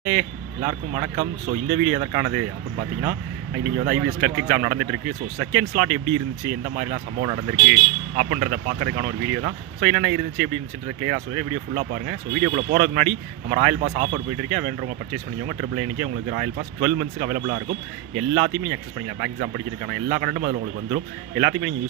எல்லாருக்கும் வணக்கம். ஸோ இந்த வீடியோ எதற்கானது அப்படின்னு பார்த்தீங்கன்னா, இன்றைக்கி வந்து ஐபிஎஸ் கிளர்க் எக்ஸாம் நடந்துகிட்ருக்கு. ஸோ செகண்ட் ஸ்லாட் எப்படி இருந்துச்சு, எந்த மாதிரிலாம் சம்பவம் நடந்திருக்கு அப்படின்றத பார்க்கறதுக்கான ஒரு வீடியோ தான். ஸோ என்னென்ன இருந்துச்சு எப்படி இருந்துச்சுன்ற கிளியராக சொல்லி வீடியோ ஃபுல்லாக பாருங்கள். ஸோ வீடியோக்குள்ளே போகிறதுக்கு முன்னாடி நம்ம ராயல் பாஸ் ஆஃபர் போயிட்டுருக்கேன். வேண்டவங்க பர்ச்சேஸ் பண்ணிக்கோங்க. ட்ரிபிள் எண்ணிக்கே உங்களுக்கு ராயல் பாஸ் 12 மந்த்ஸ்க்கு அவைலபிளாக இருக்கும். எல்லாத்தையுமே நீங்கள் அக்சஸ் பண்ணிக்கலாம். பேங்க் எக்ஸாம் படிக்கிறதுக்கான எல்லா கண்டென்ட்டும் அதில் உங்களுக்கு வந்துடும். எல்லாத்தையுமே நீங்கள்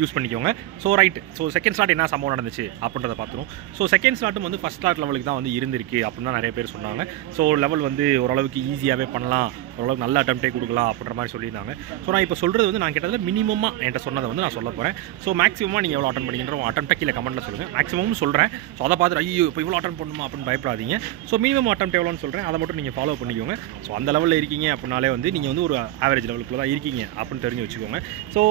யூஸ் பண்ணிக்கோங்க. So right. So second slot என்ன சம்பவம் நடந்துச்சு அப்படின்றத பார்த்துரும். ஸோ செகண்ட் ஸ்லாட்டும் வந்து ஃபஸ்ட் ஸ்லாட் லெவலுக்கு தான் வந்து இருந்திருக்கு அப்படின்னு தான் நிறைய பேர் சொன்னாங்க. ஸோ லெவல் வந்து ஓரளவுக்கு ஈஸியாகவே பண்ணலாம், ஓரளவுக்கு நல்ல அட்டம்ப்டே கொடுக்கலாம் அப்படின்ற மாதிரி சொல்லியிருந்தாங்க. ஸோ நான் இப்போ சொல்கிறது வந்து நான் கேட்டதில் மினிமமாக என்கிட்ட சொன்னதை வந்து நான் சொல்ல போகிறேன். ஸோ மேக்ஸிமமாக நீங்கள் எவ்வளோ அட்டன் பண்ணிக்கின்ற அட்டம்ப்டை கீழே கமெண்ட்டில் சொல்லுங்கள். மேக்ஸிமம் சொல்கிறேன். ஸோ அதை பார்த்து ஐயோ இப்போ இவ்வளோ அட்டன் பண்ணணுமா அப்படின்னு பயப்படாதீங்க. ஸோ மினிமம் அட்டம்ப்ட் எவ்வளோன்னு சொல்கிறேன், அதை மட்டும் நீங்கள் ஃபாலோ பண்ணிக்கோங்க. ஸோ அந்த லெவலில் இருக்கீங்க அப்படின்னாலே வந்து நீங்கள் வந்து ஒரு ஆவரேஜ் லெவலுக்குள்ள தான் இருக்கீங்க அப்படின்னு தெரிஞ்சு வச்சுக்கோங்க. ஸோ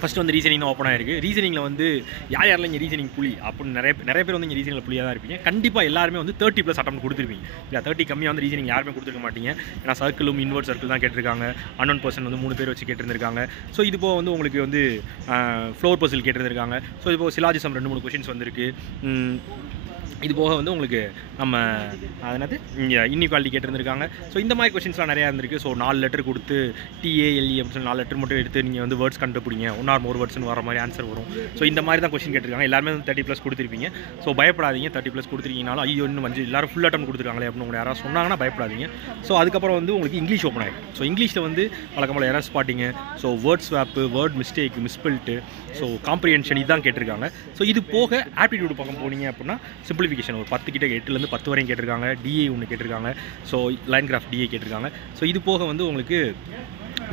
ஃபஸ்ட்டு வந்து ரீசனிங் தான் ஓப்பன் ஆகிருக்கு. ரீசனிங்கில் வந்து யாரெல்லாம் இங்கே ரீசனிங் புலி அப்படின்னு நிறைய பேர் வந்து இங்கே ரீசனிங்கில் புலியாக தான் இருப்பீங்க. கண்டிப்பாக எல்லாருமே வந்து 30+ அட்டம் கொடுத்துருப்பீங்க. இல்லை 30 கம்மியாக வந்து ரீசனிங் யாருமே கொடுத்துருக்க மாட்டீங்க. ஏன்னா சர்க்கிளும் இன்வெர்ட் சர்க்கிள் தான் கேட்டிருக்காங்க. அன்னோன் பர்சன் வந்து 3 பேர் வச்சு கேட்டிருந்திருக்காங்க. ஸோ இது போக வந்து உங்களுக்கு வந்து ஃப்ளோர் பசில் கேட்டிருந்திருக்காங்க. ஸோ இது போக சிலாஜிசம் 2-3 கொஷின்ஸ் வந்திருக்கு. இது போக வந்து உங்களுக்கு நம்ம அதனது இன்இக்வாலிட்டி கேட்டிருந்திருக்காங்க. ஸோ இந்த மாதிரி கொஷின்ஸ்லாம் நிறையா இருந்திருக்கு. ஸோ 4 லெட்டர் கொடுத்து டிஏஎல்இ அப்படின்னு சொல்லி 4 லெட்டர் மட்டும் எடுத்து நீங்கள் வந்து வேர்ட்ஸ் கண்டுபிடிங்க, 1 or more வேர்ட்ஸ்னு வர மாதிரி ஆன்சர் வரும். ஸோ இந்த மாதிரி தான் கொஷின் கேட்டிருக்காங்க. எல்லாருமே வந்து 30+ கொடுத்துருப்பீங்க. ஸோ பயப்படாதீங்க. 30+ கொடுத்துருக்கீங்கனாலும் ஐயோ இன்னும் எல்லாரும் ஃபுல் அட்டம் கொடுத்துருக்காங்களே அப்படின்னு உங்களை யாராவது சொன்னாங்கன்னா பயப்படாதீங்க. ஸோ அதுக்கப்புறம் வந்து உங்களுக்கு இங்கிலீஷ் ஓப்பன் ஆகிடும். ஸோ இங்கிலீஷில் வந்து வழக்கம்போல் error spotting, so word swap, word mistake, misspelled, so comprehension இதுதான் கேட்டிருக்காங்க. ஸோ இது போக ஆப்டிடியூட் பக்கம் போனீங்க அப்படின்னா சிம்பிளிஃபிகேஷன் ஒரு 10 கிட்ட 8லேருந்து 10 வரையும் கேட்டிருக்காங்க. டிஏ ஒன்று கேட்டிருக்காங்க. ஸோ லைன் கிராஃப் டிஏ கேட்டிருக்காங்க. ஸோ இது போக வந்து உங்களுக்கு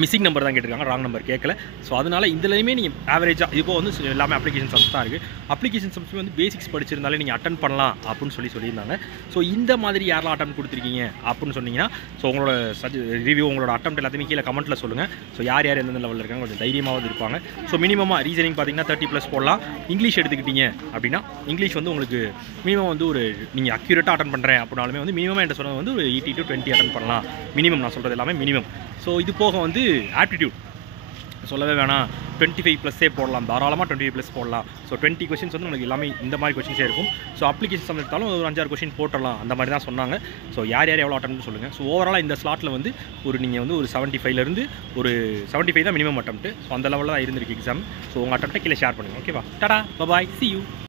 மிஸ்ஸிங் நம்பர் தான் கேட்டிருக்காங்க, ராங் நம்பர் கேட்கல. ஸோ அதனால் இதுலையுமே நீங்கள் ஆவரேஜாக இப்போ வந்து எல்லாமே அப்ளிகேஷன் சம்ஸ் தான் இருக்குது. அப்ளிகேஷன் சம்ஸ் வந்து பேசிக்ஸ் படிச்சிருந்தாலே நீங்கள் அட்டன் பண்ணலாம் அப்படின்னு சொல்லியிருந்தாங்க. ஸோ இந்த மாதிரி யாரெல்லாம் அட்டம் கொடுத்துருக்கீங்க அப்படின்னு சொன்னீங்கன்னா ஸோ உங்களோட ரிவ்யூ உங்களோட அட்டம் எல்லாத்தையுமே கீழே கமெண்ட்டில் சொல்லுங்கள். ஸோ யார் எந்தெந்த லெவலில் இருக்காங்க கொஞ்சம் தைரியமாவது இருப்பாங்க. ஸோ மினிமமாக ரீசனிங் பார்த்தீங்கன்னா 30+ போடலாம். இங்கிலீஷ் எடுத்துக்கிட்டீங்க அப்படின்னா இங்கிலீஷ் வந்து உங்களுக்கு மினிமம் வந்து ஒரு நீங்கள் அக்யூரேட்டாக அட்டன் பண்ணுறேன் அப்படின்னாலுமே வந்து மினிமம் என்கிட்ட சொன்னது வந்து ஒரு 80 to 20 அட்டன் பண்ணலாம். மினிமம் நான் சொல்கிறது எல்லாமே மினிமம். ஸோ இது போக வந்து ஆப்டிடியூட் சொல்லவே வேணாம், 25+ போடலாம், தாராளமாக 25+ போடலாம். ஸோ 20 கொஷின்ஸ் வந்து உங்களுக்கு எல்லாமே இந்த மாதிரி கொஷின்ஸே இருக்கும். ஸோ அப்ளிகேஷன் சம் எடுத்தாலும் ஒரு 5-6 கொஷின் போட்டலாம், அந்த மாதிரி தான் சொன்னாங்க. ஸோ யார் எவ்வளோ அட்டம்ப்ட் சொல்லுங்கள். ஸோ ஓவராலாக இந்த ஸ்லாட்டில் வந்து நீங்கள் வந்து ஒரு 75லேருந்து ஒரு 75 தான் மினிமம் அட்டம்ப்ட். ஸோ அந்த லெவலில் தான் இருந்திருக்கு எக்ஸாம். ஸோ உங்கள் அட்டம்ப்ட்டை கீழே ஷேர் பண்ணுங்கள். ஓகேவா? டாடா, பாய், see you.